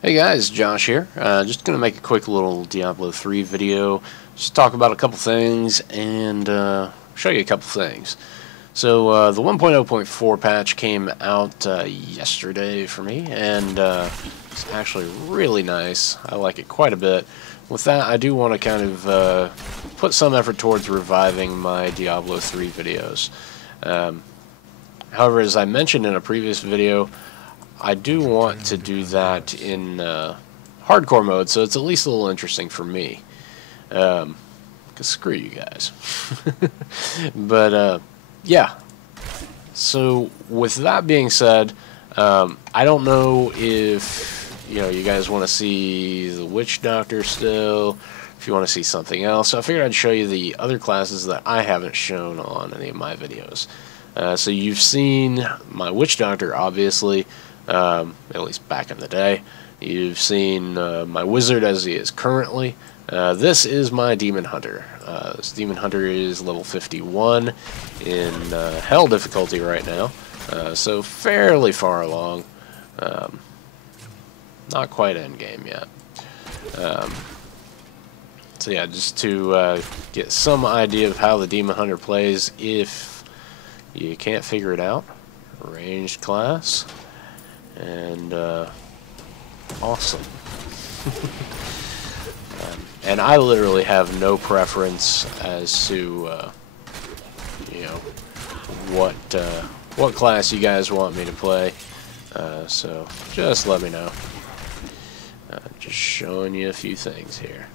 Hey guys, Josh here. Just gonna make a quick little Diablo 3 video. Just talk about a couple things and show you a couple things. So the 1.0.4 patch came out yesterday for me, and it's actually really nice. I like it quite a bit. With that, I do want to kind of put some effort towards reviving my Diablo 3 videos. However, as I mentioned in a previous video, I do want to do that in hardcore mode, so it's at least a little interesting for me. Cause screw you guys. But yeah. So with that being said, I don't know if you guys want to see the Witch Doctor still, if you want to see something else. So I figured I'd show you the other classes that I haven't shown on any of my videos. So you've seen my Witch Doctor, obviously. At least back in the day. You've seen my wizard as he is currently. This is my demon hunter. This demon hunter is level 51 in hell difficulty right now, so fairly far along. Not quite end game yet. So yeah, just to get some idea of how the demon hunter plays if you can't figure it out. Ranged class. And awesome. And I literally have no preference as to what class you guys want me to play. So just let me know. Just showing you a few things here.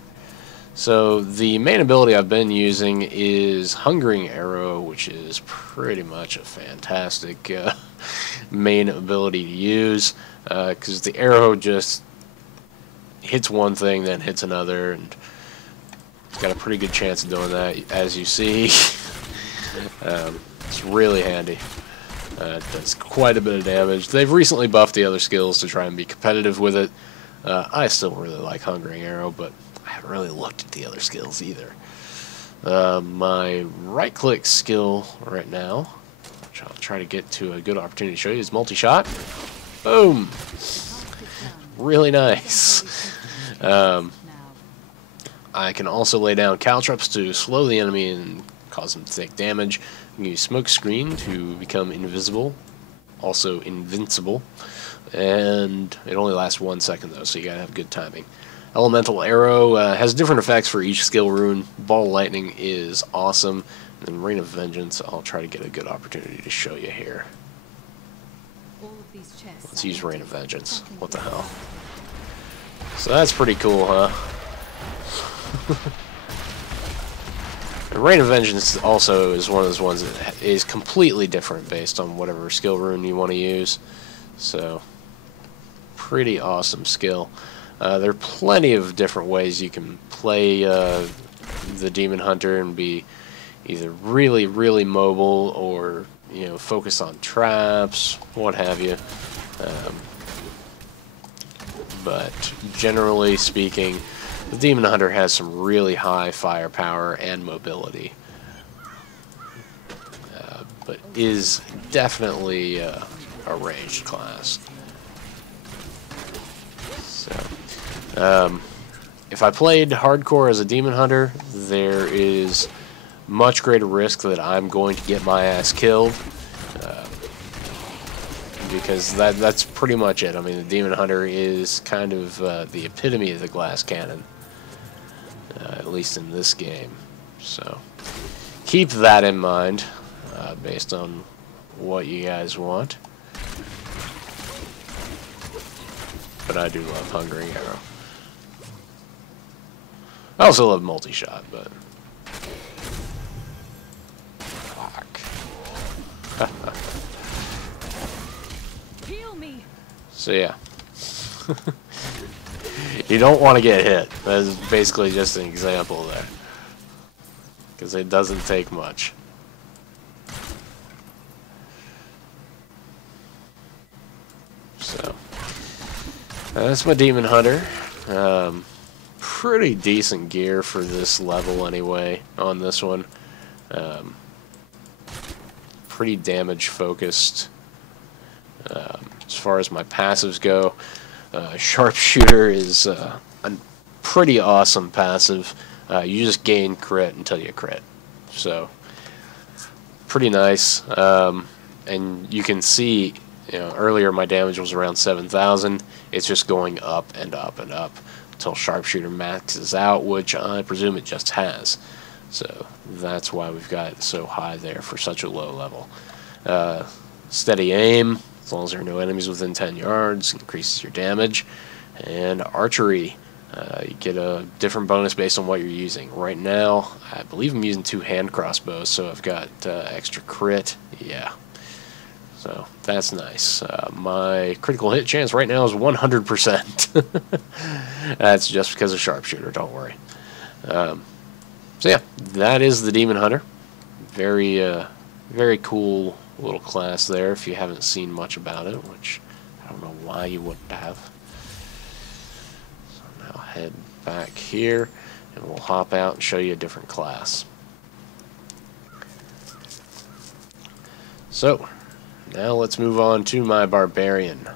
So the main ability I've been using is Hungering Arrow, which is pretty much a fantastic main ability to use, because the arrow just hits one thing, then hits another, and it's got a pretty good chance of doing that, as you see. It's really handy. It does quite a bit of damage. They've recently buffed the other skills to try and be competitive with it. I still really like Hungering Arrow, but I haven't really looked at the other skills either. My right-click skill right now, which I'll try to get to a good opportunity to show you, is multi-shot. Boom! Really nice. I can also lay down caltrops to slow the enemy and cause them to take damage. I can use smoke screen to become invisible, also invincible. And it only lasts 1 second though, so you gotta have good timing. Elemental Arrow has different effects for each skill rune. Ball Lightning is awesome. And then Rain of Vengeance, I'll try to get a good opportunity to show you here. Let's use Rain of Vengeance. What the hell? So that's pretty cool, huh? And Rain of Vengeance also is one of those ones that is completely different based on whatever skill rune you want to use. So, pretty awesome skill. There are plenty of different ways you can play the Demon Hunter and be either really, really mobile or, focus on traps, what have you. But generally speaking, the Demon Hunter has some really high firepower and mobility. But is definitely a ranged class. So, if I played hardcore as a Demon Hunter, there is much greater risk that I'm going to get my ass killed, because that's pretty much it. I mean, the Demon Hunter is kind of the epitome of the glass cannon, at least in this game. So keep that in mind, based on what you guys want. But I do love Hungering Arrow. I also love multi-shot, but fuck. So yeah. You don't want to get hit. That's basically just an example there. Because it doesn't take much. So that's my Demon Hunter. Pretty decent gear for this level anyway on this one. Pretty damage focused. As far as my passives go, Sharpshooter is a pretty awesome passive. You just gain crit until you crit. So, pretty nice. And you can see, earlier my damage was around 7,000. It's just going up and up and up until Sharpshooter maxes out, which I presume it just has. So that's why we've got it so high there for such a low level. Steady aim, as long as there are no enemies within 10 yards, increases your damage. And archery, you get a different bonus based on what you're using. Right now, I believe I'm using 2 hand crossbows, so I've got extra crit. Yeah. So that's nice. My critical hit chance right now is 100%. That's just because of Sharpshooter, don't worry. So yeah, that is the Demon Hunter. Very, very cool little class there if you haven't seen much about it, which I don't know why you wouldn't have. So now head back here and we'll hop out and show you a different class. So now let's move on to my Barbarian.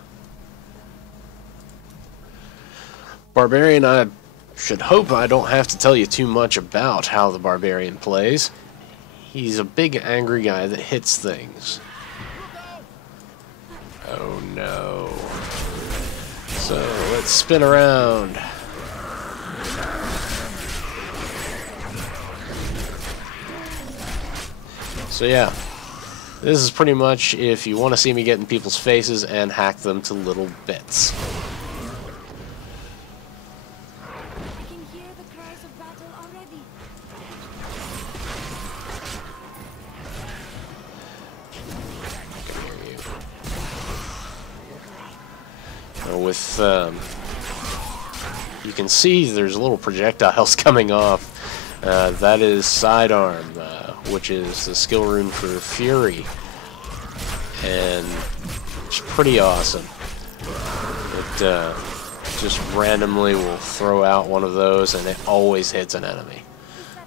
Barbarian, I should hope I don't have to tell you too much about how the Barbarian plays. He's a big angry guy that hits things. Oh no. So let's spin around. So yeah, this is pretty much if you want to see me get in people's faces and hack them to little bits. With you can see there's little projectiles coming off. That is sidearm, which is the skill rune for Fury, and it's pretty awesome. It just randomly will throw out one of those, and it always hits an enemy.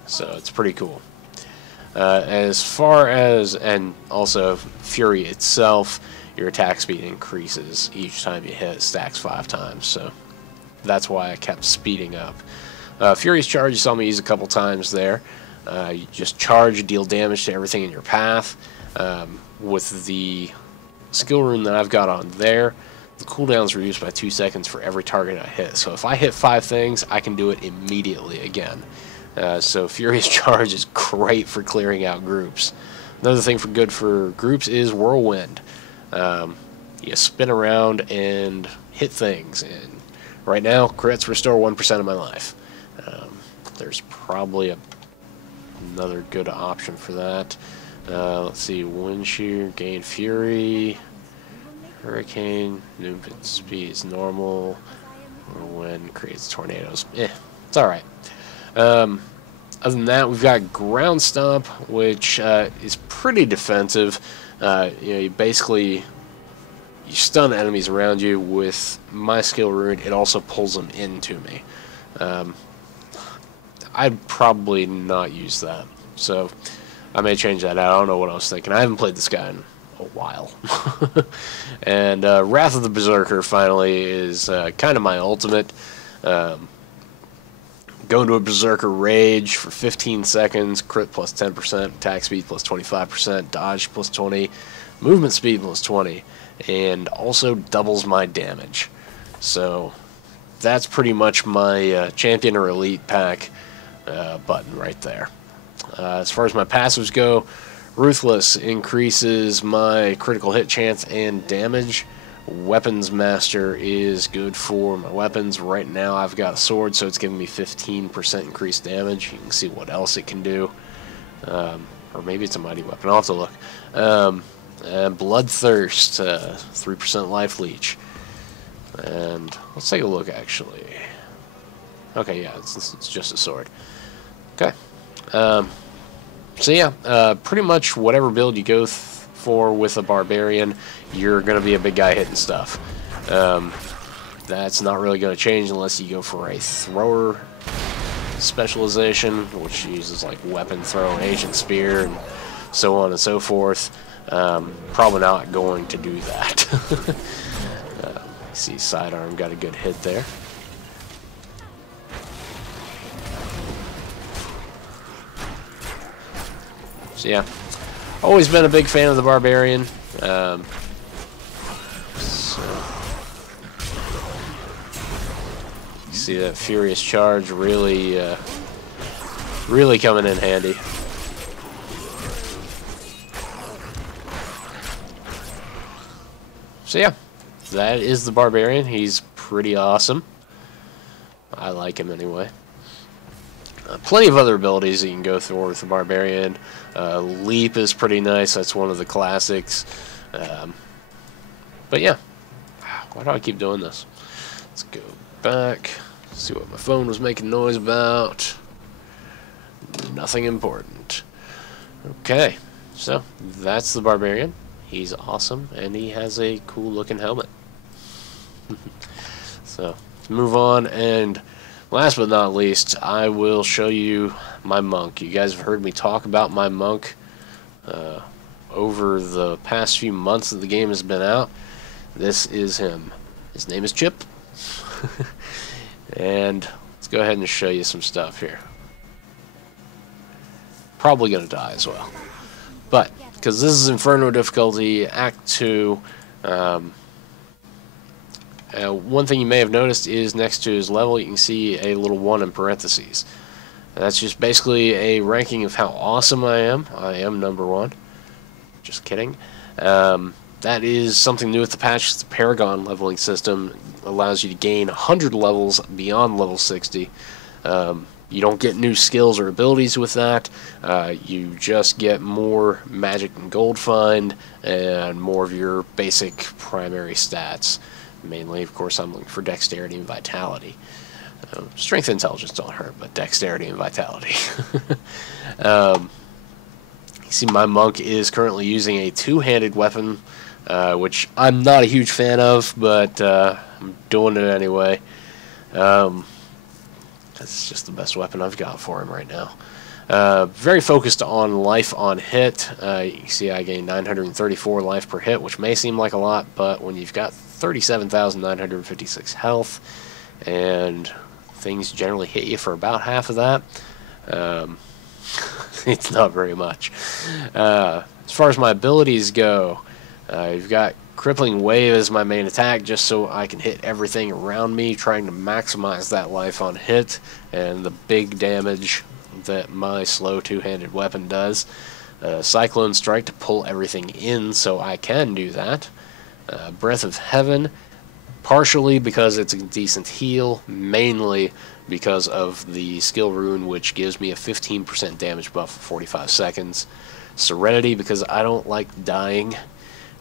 So it's pretty cool. As far as, and also Fury itself, your attack speed increases each time you hit. It stacks 5 times, so that's why I kept speeding up. Fury's charge, you saw me use a couple times there. You just charge, deal damage to everything in your path. With the skill rune that I've got on there, the cooldown is reduced by 2 seconds for every target I hit. So if I hit 5 things, I can do it immediately again. So Fury's charge is great for clearing out groups. Another thing good for groups is Whirlwind. You spin around and hit things, and right now crits restore 1% of my life. There's probably another good option for that. Let's see, Wind Shear, gain Fury, Hurricane, movement speed is normal, Whirlwind creates tornadoes. It's alright. Other than that, we've got Ground Stomp, which is pretty defensive. You basically stun enemies around you. With my skill rune, it also pulls them into me. I'd probably not use that, so I may change that out. I don't know what I was thinking. I haven't played this guy in a while. And Wrath of the Berserker finally is kind of my ultimate. Go into a Berserker Rage for 15 seconds, crit plus 10%, attack speed plus 25%, dodge plus 20, movement speed plus 20, and also doubles my damage. So that's pretty much my champion or elite pack button right there. As far as my passives go, Ruthless increases my critical hit chance and damage. Weapons Master is good for my weapons. Right now I've got a sword, so it's giving me 15% increased damage. You can see what else it can do. Or maybe it's a mighty weapon. I'll have to look. Bloodthirst, 3% life leech. And let's take a look, actually. Okay, yeah, it's just a sword. Okay. So yeah, pretty much whatever build you go for with a Barbarian, you're going to be a big guy hitting stuff. That's not really going to change unless you go for a thrower specialization, which uses like weapon throw and ancient spear and so on and so forth. Probably not going to do that. See, sidearm got a good hit there. So yeah, always been a big fan of the Barbarian. You see that Furious Charge really, really coming in handy. So yeah, that is the Barbarian. He's pretty awesome. I like him anyway. Plenty of other abilities that you can go through with the Barbarian. Leap is pretty nice. That's one of the classics. But yeah, why do I keep doing this? Let's go back. See what my phone was making noise about. Nothing important. Okay, so that's the Barbarian. He's awesome, and he has a cool looking helmet. So let's move on, and last but not least, I will show you my monk. You guys have heard me talk about my monk over the past few months that the game has been out. This is him. His name is Chip. And let's go ahead and show you some stuff here. Probably going to die as well. But, because this is Inferno difficulty, Act 2, one thing you may have noticed is next to his level you can see a little 1 in parentheses. That's just basically a ranking of how awesome I am. I am number 1. Just kidding. That is something new with the patch. The Paragon leveling system allows you to gain 100 levels beyond level 60. You don't get new skills or abilities with that. You just get more magic and gold find and more of your basic primary stats. Mainly, of course, I'm looking for dexterity and vitality. Strength and intelligence don't hurt, but dexterity and vitality. You see, my monk is currently using a two-handed weapon, which I'm not a huge fan of, but I'm doing it anyway. That's just the best weapon I've got for him right now. Very focused on life on hit. You see I gain 934 life per hit, which may seem like a lot, but when you've got 37,956 health, and things generally hit you for about half of that, it's not very much. As far as my abilities go, you've got Crippling Wave as my main attack, just so I can hit everything around me, trying to maximize that life on hit and the big damage that my slow two-handed weapon does. Cyclone Strike to pull everything in so I can do that. Breath of Heaven, partially because it's a decent heal, mainly because of the skill rune, which gives me a 15% damage buff for 45 seconds. Serenity, because I don't like dying,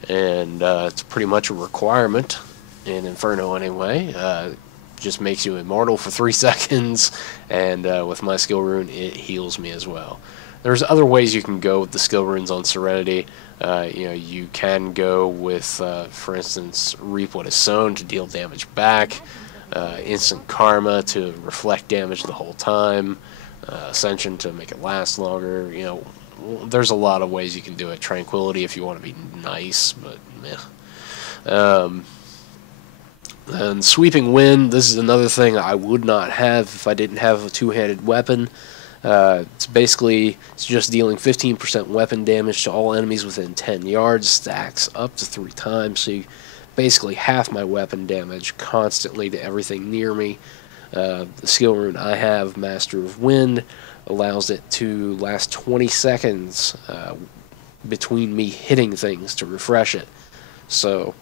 and it's pretty much a requirement in Inferno anyway. Just makes you immortal for 3 seconds, and with my skill rune it heals me as well. There's other ways you can go with the skill runes on Serenity. You can go with, for instance, Reap What Is Sown to deal damage back, Instant Karma to reflect damage the whole time, Ascension to make it last longer. There's a lot of ways you can do it. Tranquility if you want to be nice, but meh. And Sweeping Wind, this is another thing I would not have if I didn't have a two-handed weapon. It's just dealing 15% weapon damage to all enemies within 10 yards, stacks up to 3 times, so you basically half my weapon damage constantly to everything near me. The skill rune I have, Master of Wind, allows it to last 20 seconds between me hitting things to refresh it. So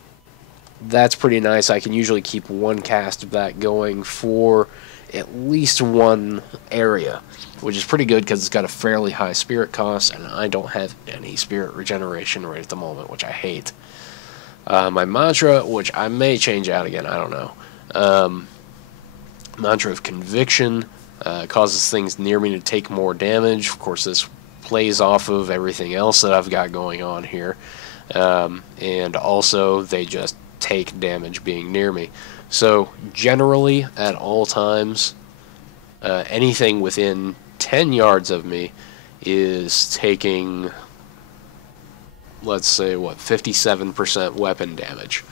that's pretty nice. I can usually keep one cast of that going for at least one area, which is pretty good because it's got a fairly high spirit cost, and I don't have any spirit regeneration right at the moment, which I hate. My mantra, which I may change out again, I don't know. Mantra of Conviction causes things near me to take more damage. Of course, this plays off of everything else that I've got going on here. And also, they just take damage being near me. So, generally, at all times, anything within 10 yards of me is taking, let's say, 57% weapon damage.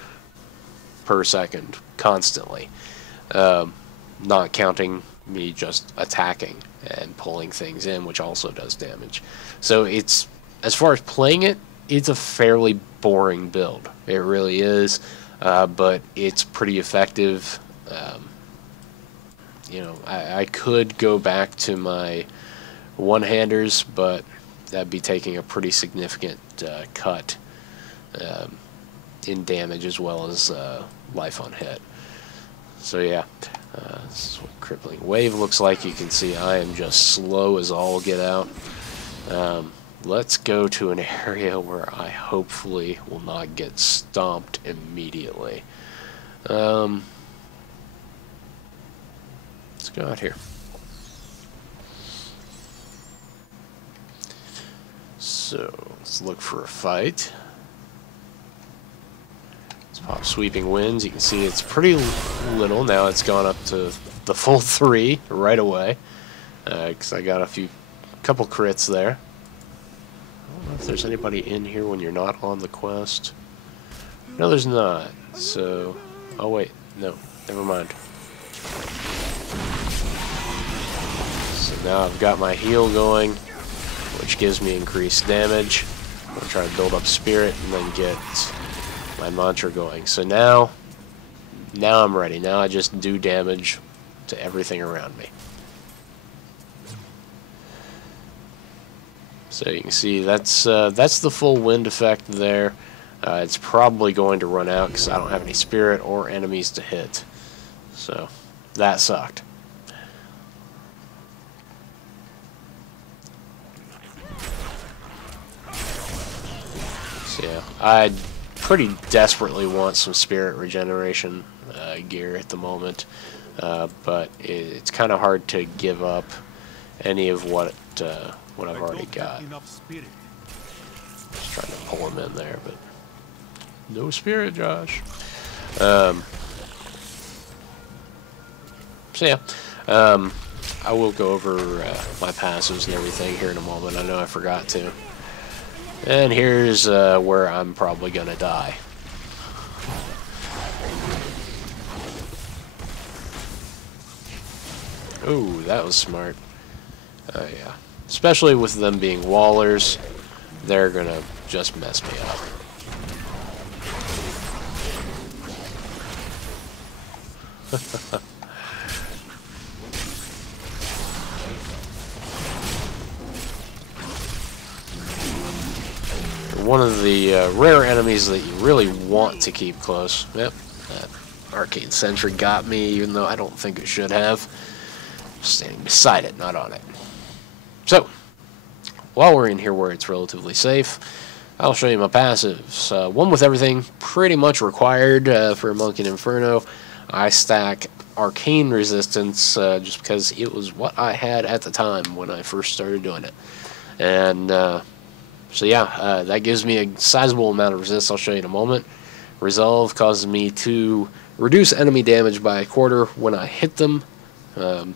per second constantly, not counting me just attacking and pulling things in, which also does damage. So it's, as far as playing it, it's a fairly boring build. It really is, but it's pretty effective. You know, I could go back to my one-handers, but that'd be taking a pretty significant cut in damage as well as life on hit. So yeah, this is what Crippling Wave looks like. You can see I am just slow as all get out. Let's go to an area where I hopefully will not get stomped immediately. Let's go out here. So let's look for a fight. Let's pop Sweeping Winds. You can see it's pretty little. Now it's gone up to the full 3 right away. Because I got a couple crits there. I don't know if there's anybody in here when you're not on the quest. No, there's not. So, oh wait, no, never mind. So now I've got my heal going, which gives me increased damage. I'm going to try to build up spirit and then get my mantra going. So now I'm ready. Now I just do damage to everything around me. So you can see that's the full wind effect there. It's probably going to run out because I don't have any spirit or enemies to hit. So that sucked. So yeah, I pretty desperately want some spirit regeneration gear at the moment, but it's kind of hard to give up any of what I've already got. Just trying to pull him in there, but no spirit, Josh. So yeah, I will go over my passives and everything here in a moment. I know I forgot to. And here's where I'm probably gonna die. Ooh, that was smart. Oh yeah. Especially with them being wallers, they're gonna just mess me up. One of the rare enemies that you really want to keep close. Yep, that Arcane Sentry got me, even though I don't think it should have. Standing beside it, not on it. So, while we're in here where it's relatively safe, I'll show you my passives. One with everything pretty much required for a Monk in Inferno. I stack Arcane Resistance just because it was what I had at the time when I first started doing it. And so yeah, that gives me a sizable amount of resist. I'll show you in a moment. Resolve causes me to reduce enemy damage by 1/4 when I hit them.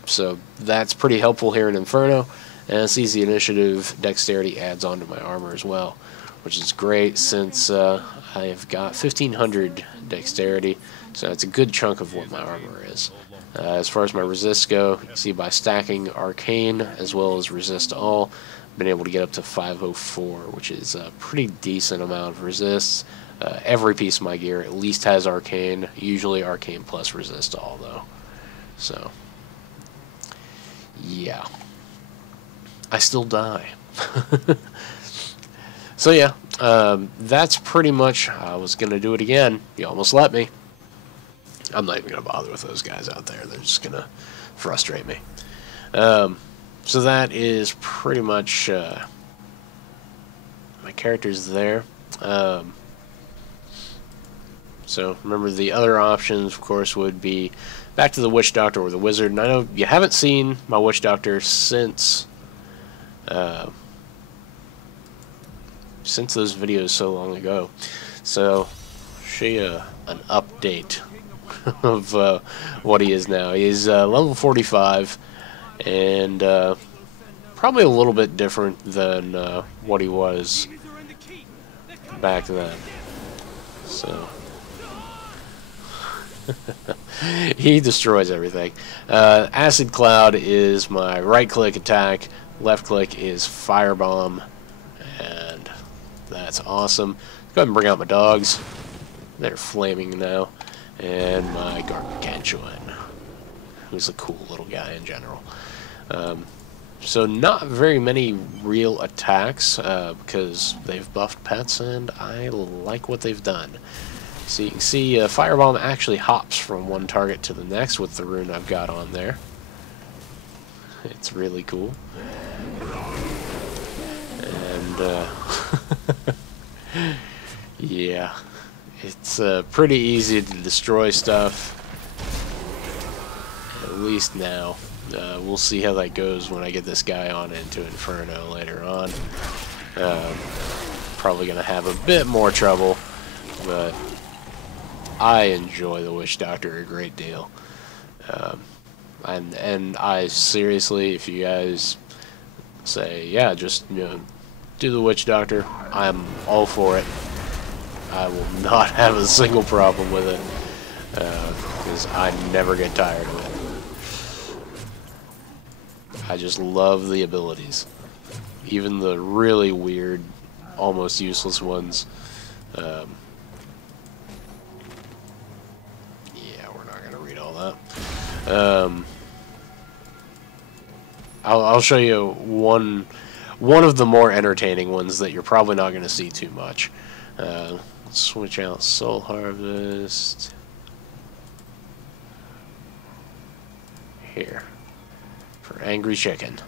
So that's pretty helpful here in Inferno. And Seize the Initiative Dexterity adds on to my armor as well, which is great since I've got 1500 Dexterity, so it's a good chunk of what my armor is. As far as my resists go, you can see by stacking Arcane as well as Resist All, I've been able to get up to 504, which is a pretty decent amount of resists. Every piece of my gear at least has Arcane, usually Arcane plus Resist All though. So, yeah. I still die. So yeah, that's pretty much, I was going to do it again. You almost let me. I'm not even going to bother with those guys out there. They're just going to frustrate me. So that is pretty much my characters there. So remember the other options, of course, would be back to the Witch Doctor or the Wizard. And I know you haven't seen my Witch Doctor since those videos so long ago. So I'll show you an update of what he is now. He's level 45 and probably a little bit different than what he was back then. So He destroys everything. Acid Cloud is my right-click attack. Left-click is Firebomb. And that's awesome. Go ahead and bring out my dogs. They're flaming now. And my Gargantuan, who's a cool little guy in general. So not very many real attacks because they've buffed pets, and I like what they've done. So you can see Firebomb actually hops from one target to the next with the rune I've got on there. It's really cool. And yeah, it's pretty easy to destroy stuff, at least now. We'll see how that goes when I get this guy on into Inferno later on. Probably going to have a bit more trouble, but I enjoy the Witch Doctor a great deal. And I seriously, if you guys say, yeah, just do the Witch Doctor, I'm all for it. I will not have a single problem with it, because I never get tired of it. I just love the abilities. Even the really weird, almost useless ones. Yeah, we're not going to read all that. I'll show you one of the more entertaining ones that you're probably not going to see too much. Let's switch out Soul Harvest. Here. For Angry Chicken.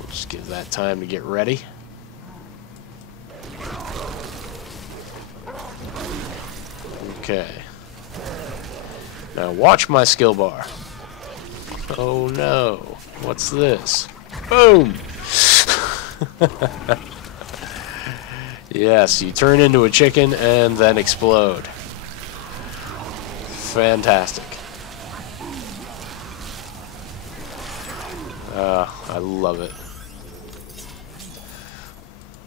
We'll just give that time to get ready. Okay. Now watch my skill bar. Oh no. What's this? Boom! Yes, you turn into a chicken and then explode. Fantastic. I love it.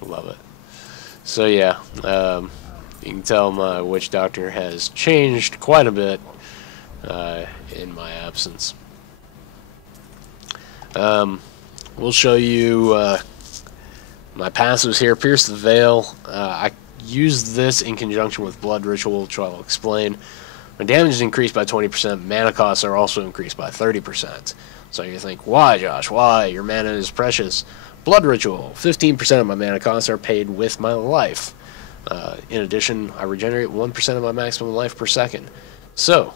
Love it. So yeah, you can tell my Witch Doctor has changed quite a bit in my absence. We'll show you my passives here. Pierce the Veil. I use this in conjunction with Blood Ritual, which I'll explain. My damage is increased by 20%. Mana costs are also increased by 30%. So you think, why, Josh? Why? Your mana is precious. Blood Ritual. 15% of my mana costs are paid with my life. In addition, I regenerate 1% of my maximum life per second. So,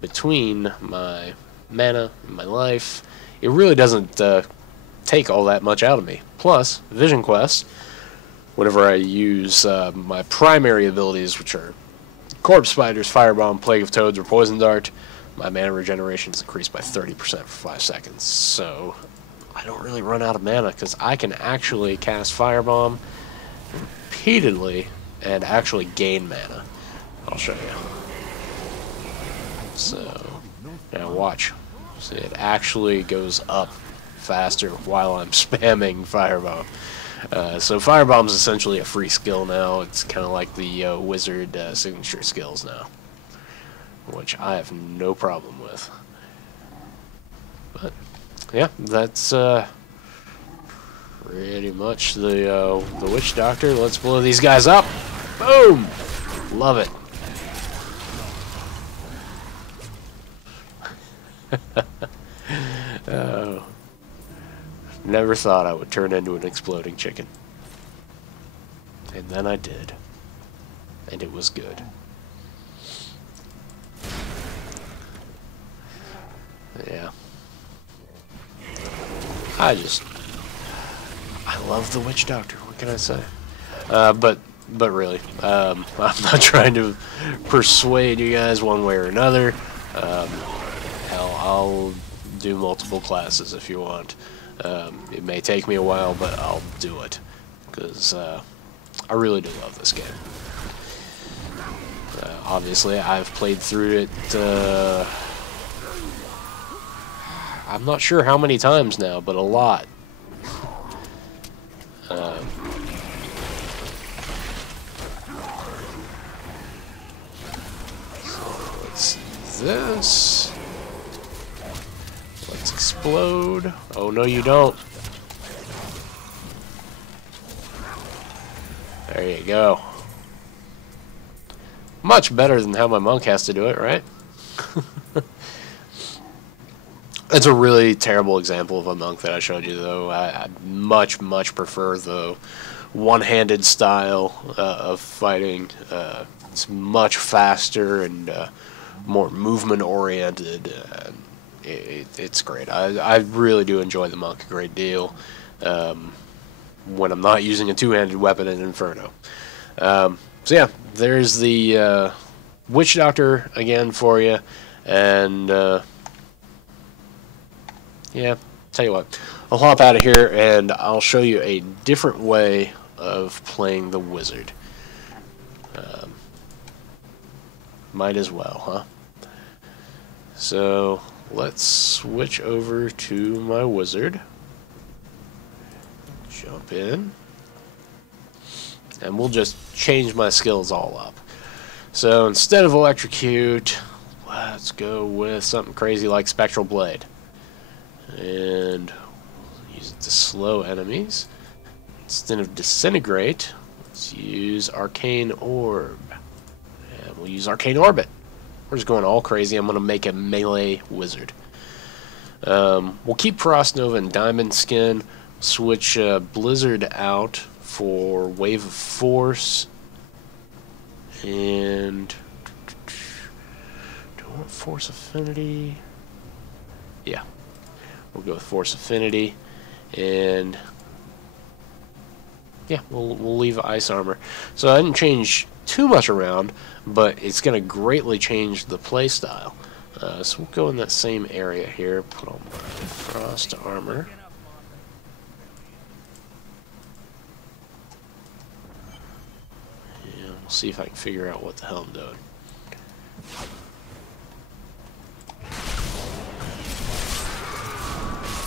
between my mana and my life, it really doesn't take all that much out of me. Plus, Vision Quest, whenever I use my primary abilities, which are Corpse Spiders, Firebomb, Plague of Toads, or Poison Dart, my mana regeneration is increased by 30% for 5 seconds. So, I don't really run out of mana, because I can actually cast Firebomb repeatedly and actually gain mana. I'll show you. So, now watch. See, it actually goes up faster while I'm spamming Firebomb. So Firebomb is essentially a free skill now. It's kind of like the wizard signature skills now, which I have no problem with. But yeah, that's pretty much the Witch Doctor. Let's blow these guys up. Boom! Love it. Oh. Never thought I would turn into an exploding chicken. And then I did. And it was good. Yeah. I love the Witch Doctor. What can I say? But really, I'm not trying to persuade you guys one way or another. Hell, I'll do multiple classes if you want. It may take me a while, but I'll do it, because I really do love this game. Obviously, I've played through it, I'm not sure how many times now, but a lot. this. Let's explode. Oh, no, you don't. There you go. Much better than how my monk has to do it, right? It's a really terrible example of a monk that I showed you, though. I much prefer the one-handed style of fighting. It's much faster and more movement-oriented. It's great. I really do enjoy the monk a great deal when I'm not using a two-handed weapon in Inferno. So yeah, there's the Witch Doctor again for you, and yeah, tell you what, I'll hop out of here and I'll show you a different way of playing the wizard. Might as well, huh? So let's switch over to my wizard. Jump in. And we'll just change my skills all up. So instead of electrocute, let's go with something crazy like Spectral Blade. And use it to slow enemies. Instead of Disintegrate, let's use Arcane Orb. And we'll use Arcane Orbit. We're just going all crazy. I'm going to make a melee wizard. We'll keep Frost Nova and Diamond Skin. Switch Blizzard out for Wave of Force. And do I want Force Affinity? Yeah. We'll go with Force Affinity, and yeah, we'll leave Ice Armor. So I didn't change too much around, but it's going to greatly change the playstyle. So we'll go in that same area here, put on my Frost Armor. And we'll see if I can figure out what the hell I'm doing.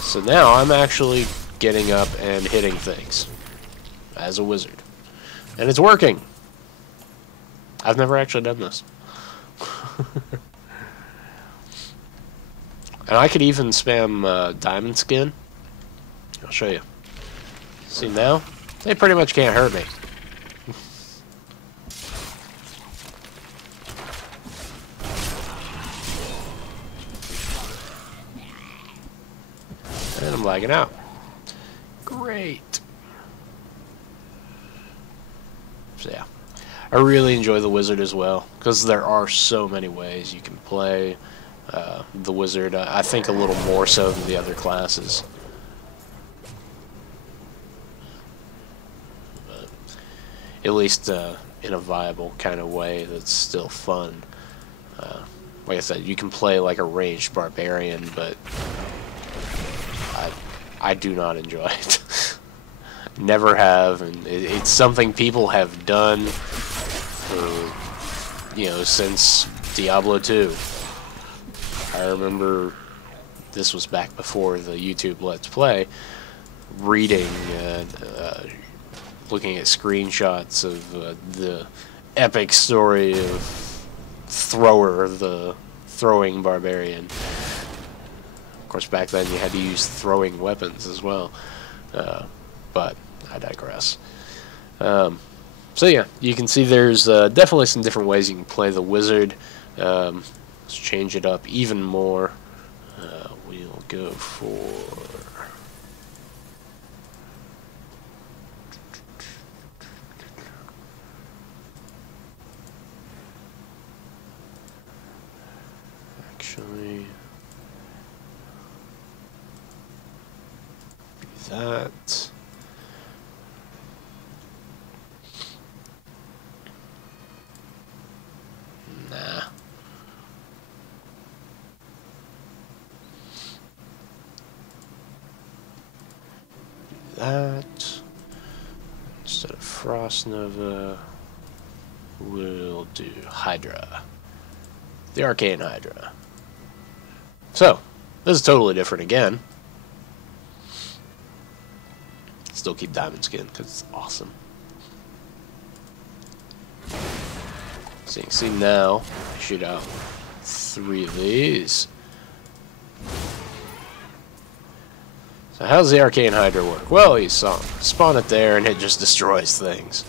So now I'm actually getting up and hitting things as a wizard. And it's working. I've never actually done this. And I could even spam Diamond Skin. I'll show you. See now? They pretty much can't hurt me. And I'm lagging out. Great. So yeah, I really enjoy the wizard as well, because there are so many ways you can play the wizard. I think a little more so than the other classes. But at least in a viable kind of way that's still fun. Like I said, you can play like a ranged barbarian, but I do not enjoy it. Never have, and it's something people have done for, you know, since Diablo 2. I remember this was back before the YouTube Let's Play, reading and looking at screenshots of the epic story of Thrower, the throwing barbarian. Of course, back then you had to use throwing weapons as well, but I digress. So yeah, you can see there's definitely some different ways you can play the wizard. Let's change it up even more. We'll go for... Actually... that. Nah. That. Instead of Frost Nova, we'll do Hydra. The Arcane Hydra. So, this is totally different again. Still keep Diamond Skin because it's awesome. So you can see now, I shoot out 3 of these. So how's the Arcane Hydra work? Well, you saw him. Spawn it there and it just destroys things.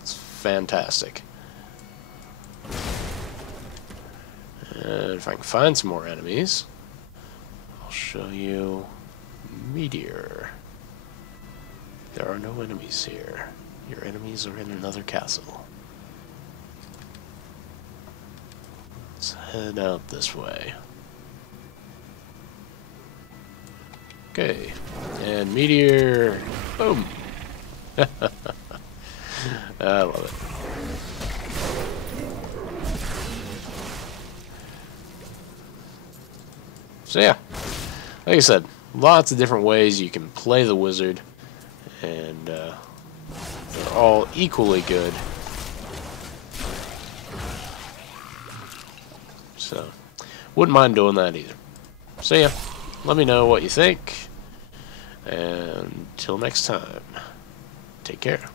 It's fantastic. And if I can find some more enemies, I'll show you Meteor. There are no enemies here. Your enemies are in another castle. Let's head out this way. Okay, and Meteor, boom. I love it. So yeah, like I said, lots of different ways you can play the wizard, and they're all equally good. So, wouldn't mind doing that either. So yeah, let me know what you think, and until next time, take care.